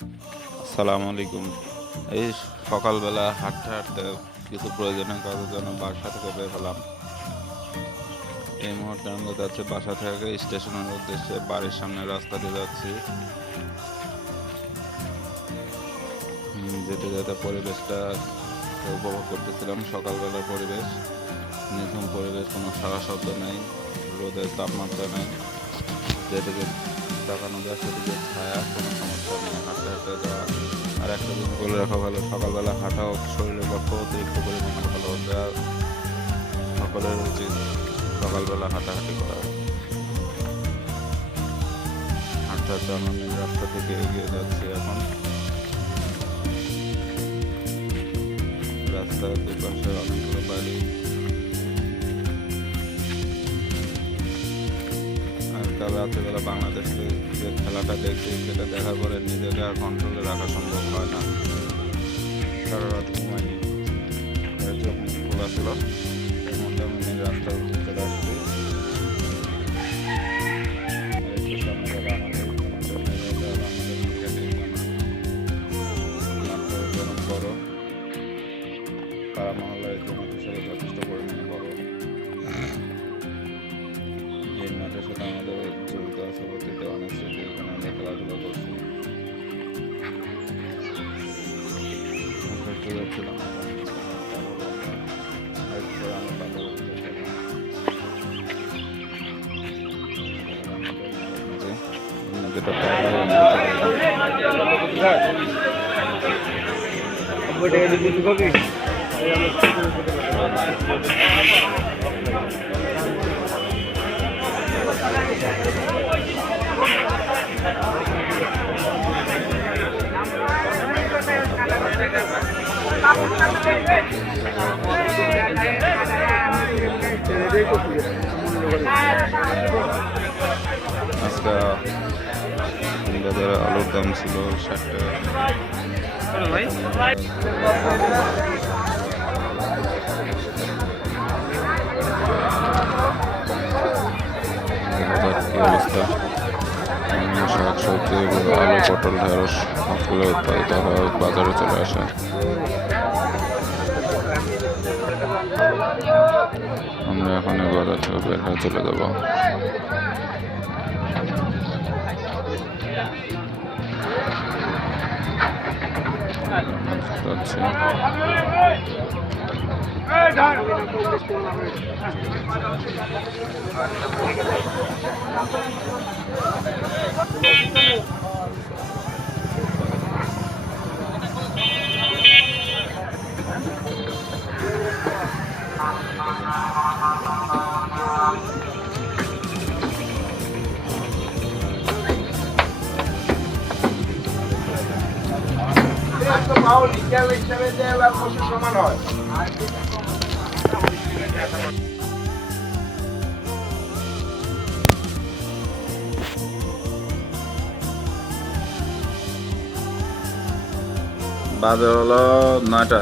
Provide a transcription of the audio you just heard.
আসসালামু আলাইকুম। এই সকালবেলা হাঁটতে হাঁটতে কিছু প্রয়োজনীয় কাজের জন্য বাসা থেকে বের হলাম। এই মুহূর্তে আমরা যাচ্ছি বাসা থেকে স্টেশনের উদ্দেশ্যে। বাড়ির সামনে রাস্তা দিয়ে যাচ্ছি। যেতে যেতে পরিবেশটা উপভোগ করতেছিলাম। সকালবেলার পরিবেশ, নিঝুম পরিবেশ, কোনো সারা শব্দ নেই, রোদের তাপমাত্রা নেই, যেদিকে তাকানো যায় সেদিকে ছায়া, কোনো সমস্যা নেই। হাঁটতে হাঁটতে যাওয়া। আর একটা জিনিস বলে রাখা ভালো, সকালবেলা হাঁটাও শরীরের পক্ষে অতিরিক্ত পরিমাণে ভালো। যা সকলের উচিত সকালবেলা হাঁটাহাঁটি করা। হাঁটতে হাঁটতে আমরা মেন রাস্তা থেকে এগিয়ে যাচ্ছি এখন। রাস্তার দুপাশে অনেকগুলো বাড়ি। আর কাল রাত্রেবেলা বাংলাদেশে যে খেলাটা দেখছি সেটা দেখার পরে নিজেকে আর কন্ট্রোলে রাখা সম্ভব হয় না। সারা রাত ঘুমাইনি, চোখ মুখ খোলা ছিল। এর মধ্যে আমি মেন রাস্তার উপরে চলে আসছি। একটু সামনে গেলে আমাদের যেমন বড় পাড়া মহল্লার যে মাঠ হিসেবে যথেষ্ট পরিমাণে বড়। যে মাঠের সাথে আমাদের জড়িত আছে অতীতে অনেক স্মৃতি। এখানে আমরা খেলাধুলা করছি, যাচ্ছিলাম। যেটা আজকে বাজারে আলুর দাম ছিল ৬০ টাকা। অবস্থা শাক সবজি, আলু, পটল, ঢেঁড়স সবগুলো উৎপাদিত হয়, বাজারে চলে আসে। আমরা এখন বাজার থেকে বের হয়ে চলে যাবো। যাচ্ছি। সমান হয়। বাজে হলো ৯টা।